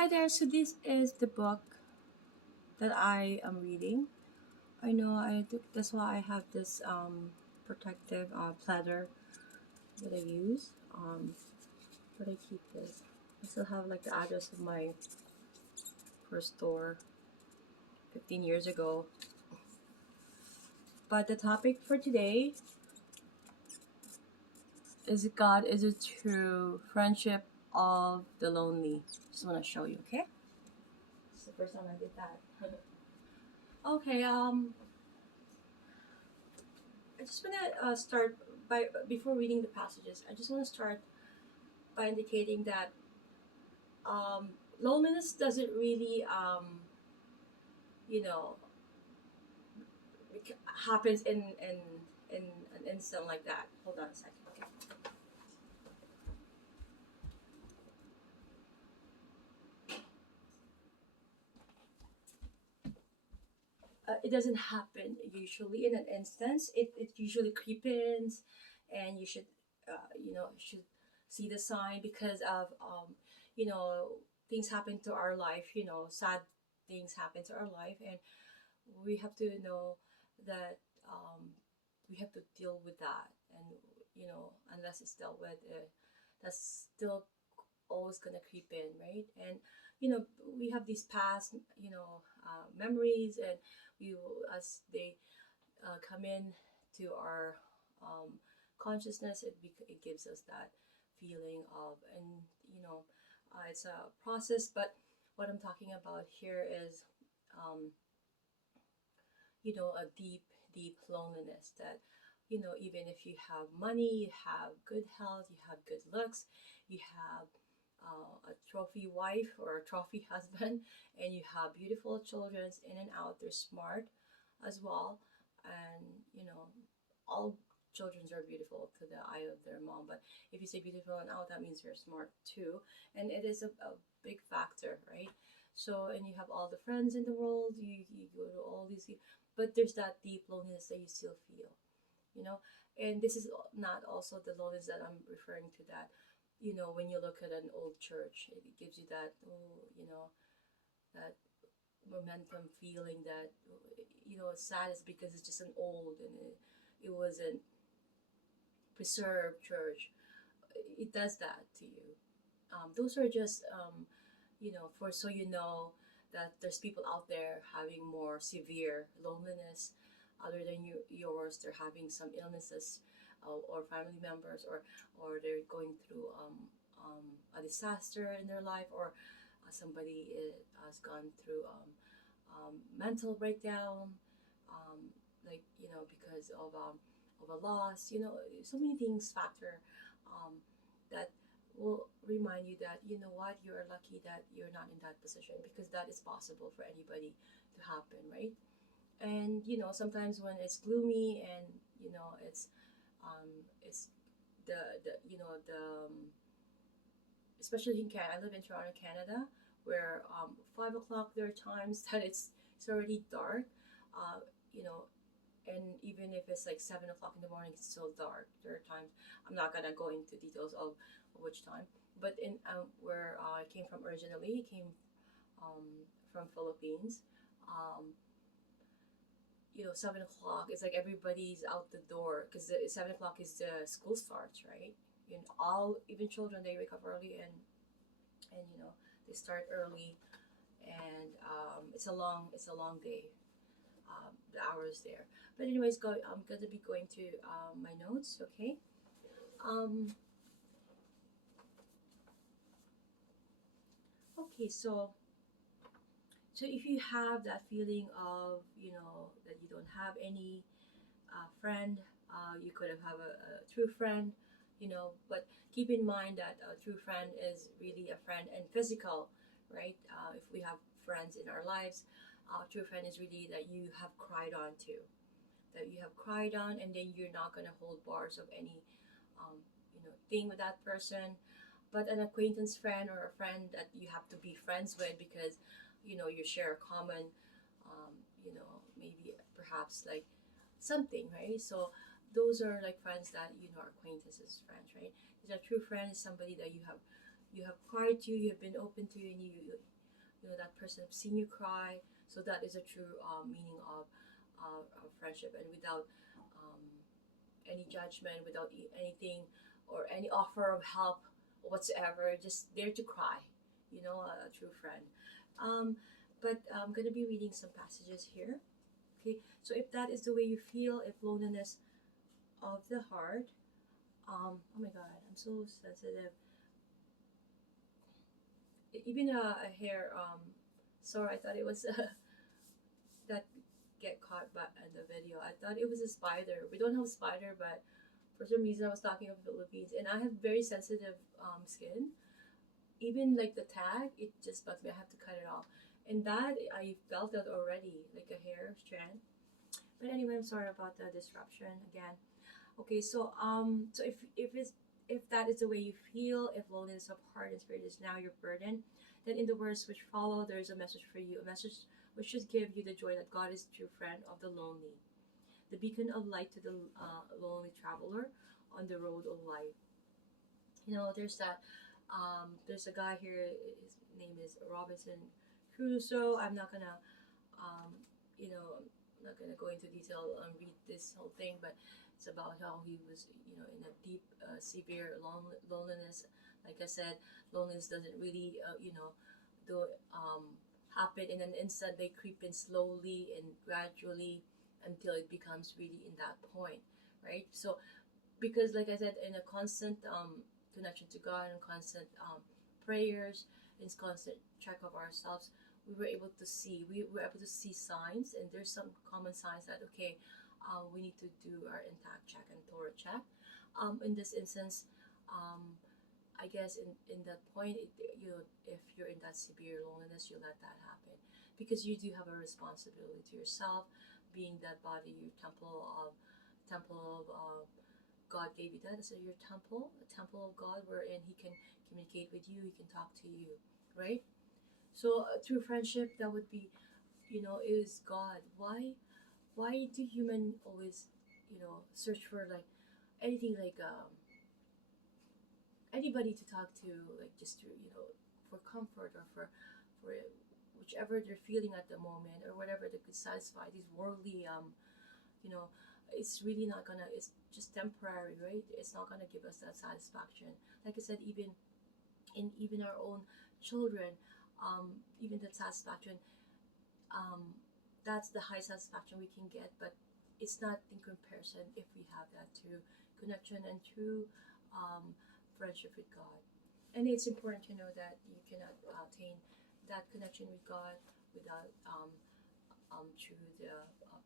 Hi there, so this is the book that I am reading. I know I took that's why I have this protective platter that I use. But I keep this. I still have like the address of my first store 15 years ago. But the topic for today is God is a true friendship of the lonely. Just want to show you, okay? It's the first time I did that. Okay, I just want to start by before reading the passages. I just want to start by indicating that um, loneliness doesn't really, you know, happens in an instant like that. Hold on a second. Okay. It doesn't happen usually in an instance. It usually creepens, and you should, should see the sign because of, you know, things happen to our life. Sad things happen to our life, and we have to know that we have to deal with that. And unless it's dealt with, that's still always gonna creep in, right? And we have these past memories, and we as they come in to our um, consciousness, it gives us that feeling of, and it's a process. But what I'm talking about here is um, a deep loneliness that, even if you have money, you have good health, you have good looks, you have a trophy wife or a trophy husband, and you have beautiful children in and out, they're smart as well. And all children are beautiful to the eye of their mom, but if you say beautiful and out, that means you're smart too. And it is a big factor, right? So, and you have all the friends in the world, you go to all these, but there's that deep loneliness that you still feel, you know. And this is not also the loneliness that I'm referring to, that when you look at an old church, it gives you that, oh, that momentum feeling that, it's sad is because it's just an old, and it wasn't preserved church. It does that to you. Those are just for, so that there's people out there having more severe loneliness other than yours. They're having some illnesses, or family members, or they're going through a disaster in their life, or somebody has gone through mental breakdown, like because of a loss. So many things factor um, that will remind you that, what, you're lucky that you're not in that position, because that is possible for anybody to happen, right? And sometimes when it's gloomy, and it's the the especially in Canada. I live in Toronto, Canada, where 5 o'clock, there are times that it's already dark. Uh, you know, and even if it's like 7 o'clock in the morning, it's still dark. There are times, I'm not gonna go into details of which time, but in where I came from originally, came um, from Philippines. Um, 7 o'clock is like everybody's out the door, because 7 o'clock is the school starts, right? All, even children, they wake up early, and they start early, and it's a long day, the hours there. But anyways, I'm gonna be going to my notes, okay? Um, okay, so if you have that feeling of, that you don't have any friend, you could have a true friend, but keep in mind that a true friend is really a friend and physical, right? If we have friends in our lives, a true friend is really that you have cried on to, that you have cried on, and then you're not going to hold bars of any thing with that person. But an acquaintance friend, or a friend that you have to be friends with because you share a common, maybe perhaps like something, right? So those are like friends that are acquaintances friends, right? Because a true friend is somebody that you have you have cried to, you have been open to, and you know that person have seen you cry. So that is a true meaning of friendship, and without um, any judgment, without anything or any offer of help whatsoever, just there to cry. You know, a true friend. Um, but I'm gonna be reading some passages here. Okay, so if that is the way you feel, if loneliness of the heart, oh my God, I'm so sensitive. Even a hair, sorry, I thought it was that get caught by in the video. I thought it was a spider. We don't have spider, but for some reason I was talking of Philippines, and I have very sensitive skin. Even like the tag, it just bugs me. I have to cut it off, and that I felt that already, like a hair strand. But anyway, I'm sorry about the disruption again. Okay, so if that is the way you feel, if loneliness of heart and spirit is now your burden, then in the words which follow, there is a message for you, a message which should give you the joy that God is true friend of the lonely, the beacon of light to the lonely traveler on the road of life. You know, there's a guy here. His name is Robinson Crusoe. I'm not gonna, um, I'm not gonna go into detail and read this whole thing, but it's about how he was, in a deep, severe loneliness. Like I said, loneliness doesn't really, do happen in an instant. They creep in slowly and gradually until it becomes really in that point, right? So because like I said, in a constant connection to God and constant prayers and constant check of ourselves, we were able to see signs, and there's some common signs that okay, we need to do our intact check and thorough check. In this instance, um, I guess in that point, if you're in that severe loneliness, you let that happen because you do have a responsibility to yourself, being that body, your temple of God gave you that as your temple, a temple of God, wherein He can communicate with you, He can talk to you, right? So through friendship, that would be, is God. Why do human always, search for like anything like anybody to talk to, like just to for comfort or for whichever they're feeling at the moment or whatever that could satisfy these worldly you know it's really not gonna, it's just temporary, right? It's not gonna give us that satisfaction. Like I said, even our own children, even that satisfaction, um, that's the high satisfaction we can get, but it's not in comparison if we have that true connection and true um, friendship with God. And it's important to know that you cannot attain that connection with God without through the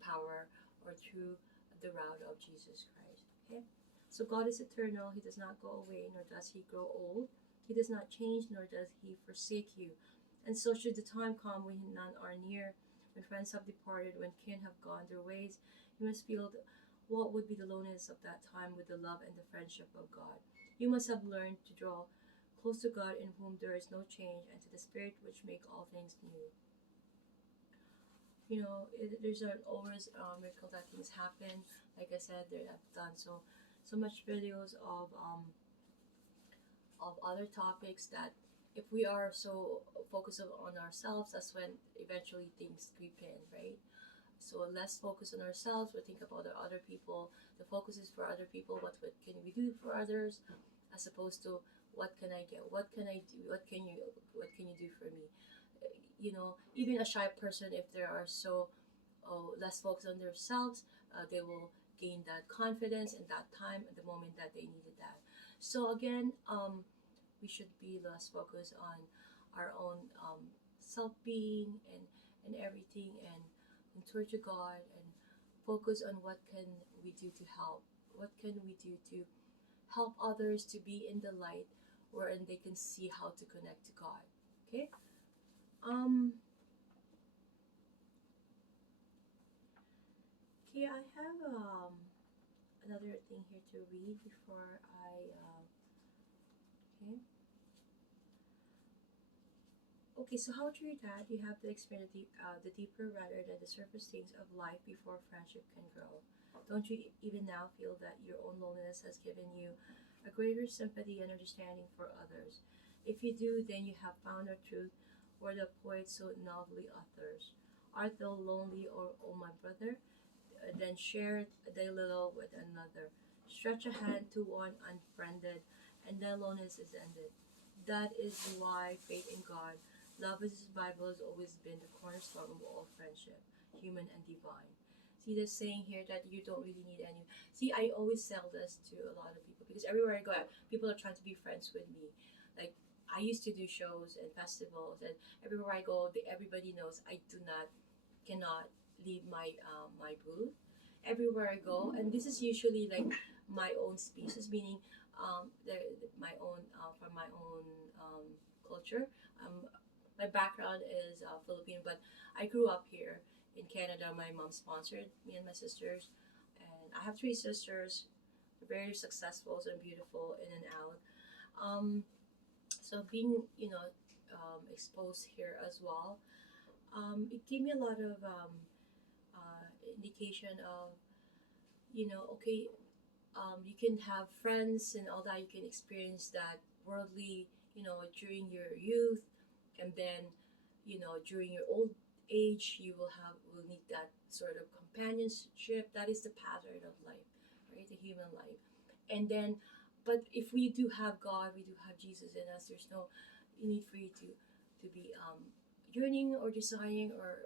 power or through the route of Jesus Christ. Okay, so God is eternal. He does not go away, nor does He grow old. He does not change, nor does He forsake you. And so, should the time come when none are near, when friends have departed, when kin have gone their ways, you must feel what would be the loneliness of that time with the love and the friendship of God. You must have learned to draw close to God, in whom there is no change, and to the Spirit which make all things new. There's always a miracle that things happen. Like I said, there I've done so much videos of other topics that if we are so focused on ourselves, that's when eventually things creep in, right? So less focus on ourselves, we think about the other people. The focus is for other people. What can we do for others, as opposed to what can I get? What can I do? What can you do for me? Even a shy person, if they are so less focused on themselves, they will gain that confidence in that time at the moment that they needed that. So again, we should be less focused on our own self-being and everything, and turn to God and focus on what can we do to help. What can we do to help others to be in the light, wherein they can see how to connect to God. Okay. Um. Okay. I have another thing here to read before I. Okay. Okay, so how true that you have to experience the deeper rather than the surface things of life before friendship can grow. Don't you even now feel that your own loneliness has given you a greater sympathy and understanding for others? If you do, then you have found the truth, or the poet so nobly utters. Art thou lonely, or O my brother? Then share thy little with another. Stretch a hand to one unfriended, and thy loneliness is ended. That is why faith in God, love with His Bible has always been the cornerstone of all friendship, human and divine. See the saying here that you don't really need any. See, I always sell this to a lot of people because everywhere I go, people are trying to be friends with me. Like I used to do shows and festivals, and everywhere I go, everybody knows I do not cannot leave my booth everywhere I go, and this is usually like my own species, meaning my own from my own culture. My background is Philippine, but I grew up here in Canada. My mom sponsored me and my sisters, and I have three sisters, very successful and beautiful in and out. Um, so being exposed here as well, it gave me a lot of indication of okay, you can have friends and all that. You can experience that worldly, during your youth, and then, during your old age, will need that sort of companionship. That is the pattern of life, right? The human life, and then, but if we do have God, we do have Jesus in us. There's no need for you to be yearning or desiring or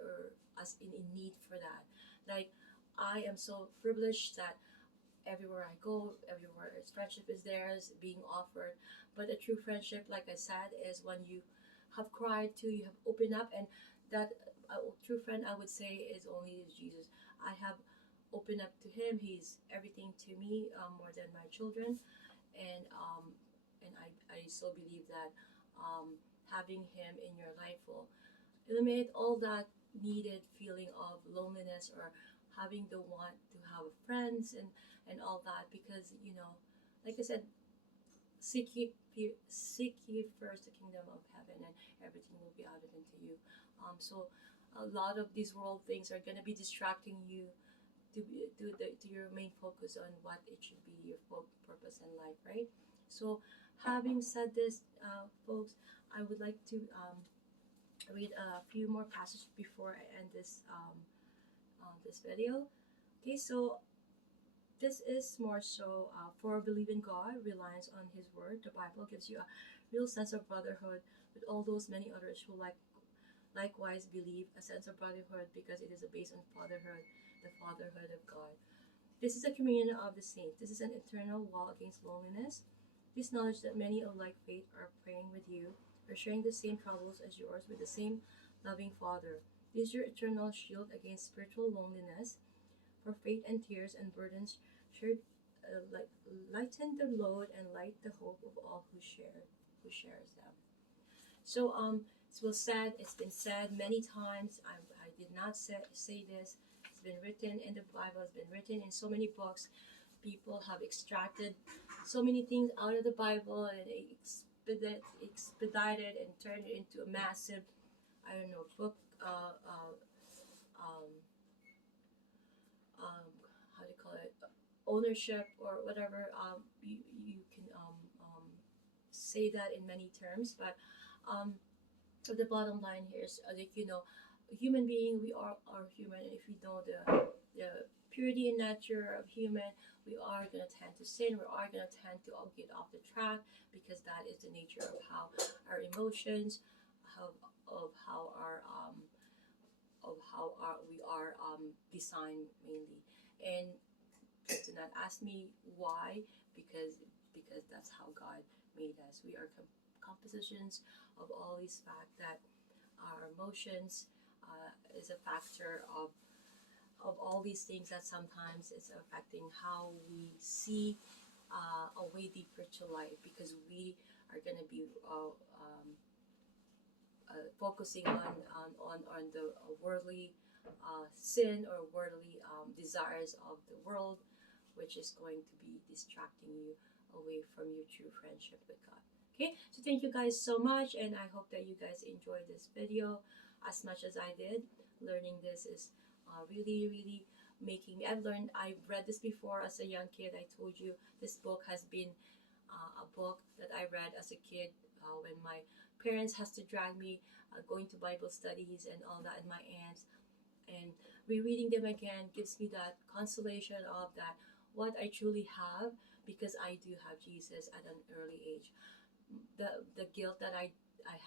as in need for that. Like I am so privileged that everywhere I go, everywhere friendship is there, is being offered. But a true friendship, like I said, is when you have cried to, you have opened up, and that true friend I would say is only Jesus. I have opened up to Him. He's everything to me, more than my children, and I so believe that having Him in your life will eliminate all that needed feeling of loneliness or having the want to have friends and all that, because like I said, seek ye first the kingdom of heaven, and everything will be added into you. So a lot of these world things are going to be distracting you to your main focus on what it should be your purpose in life, right? So having said this, folks, I would like to read a few more passages before I end this video. Okay, so this is more so for believing God, reliance on His Word. The Bible gives you a real sense of brotherhood with all those many others who likewise believe, a sense of brotherhood because it is based on fatherhood, the fatherhood of God. This is a communion of the saints. This is an eternal wall against loneliness. This knowledge that many of like faith are praying with you, are sharing the same troubles as yours with the same loving Father. This is your eternal shield against spiritual loneliness. For faith and tears and burdens shared, lighten the load and light the hope of all who shares them. So it's been said many times. I did not say this. It's been written in the Bible. It's been written in so many books. People have extracted so many things out of the Bible and expedited and turned it into a massive, I don't know, book. Um, how do you call it? Ownership or whatever. You can say that in many terms, but so the bottom line here is like a human being. We are human, and if we know the purity and nature of human, we are going to tend to sin. We are going to tend to get off the track because that is the nature of how our emotions, of how our we are designed mainly. And do not ask me why, because that's how God made us. We are compositions of all these facts that our emotions is a factor of all these things that sometimes is affecting how we see a way deeper to life, because we are going to be focusing on the worldly sin or worldly desires of the world, which is going to be distracting you away from your true friendship with God. Okay, so thank you guys so much, and I hope that you guys enjoyed this video as much as I did. Learning this is really making me. I've read this before as a young kid. I told you this book has been a book that I read as a kid when my parents has to drag me going to Bible studies and all that, and my aunts, and rereading them again gives me that consolation of that what I truly have, because I do have Jesus at an early age. The guilt that I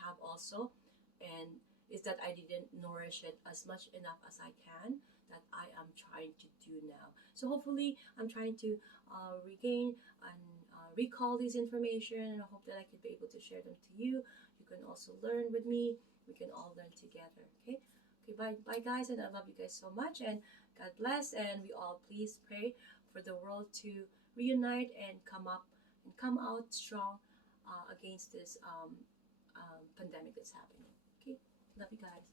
have also, and is that I didn't nourish it as much enough as I can, that I am trying to do now. So hopefully I'm trying to regain and recall these information, and I hope that I could be able to share them to you. You can also learn with me. We can all learn together. Okay. Okay, bye guys, and I love you guys so much, and God bless, and we all please pray for the world to reunite and come out strong against this pandemic that's happening. Okay, love you guys.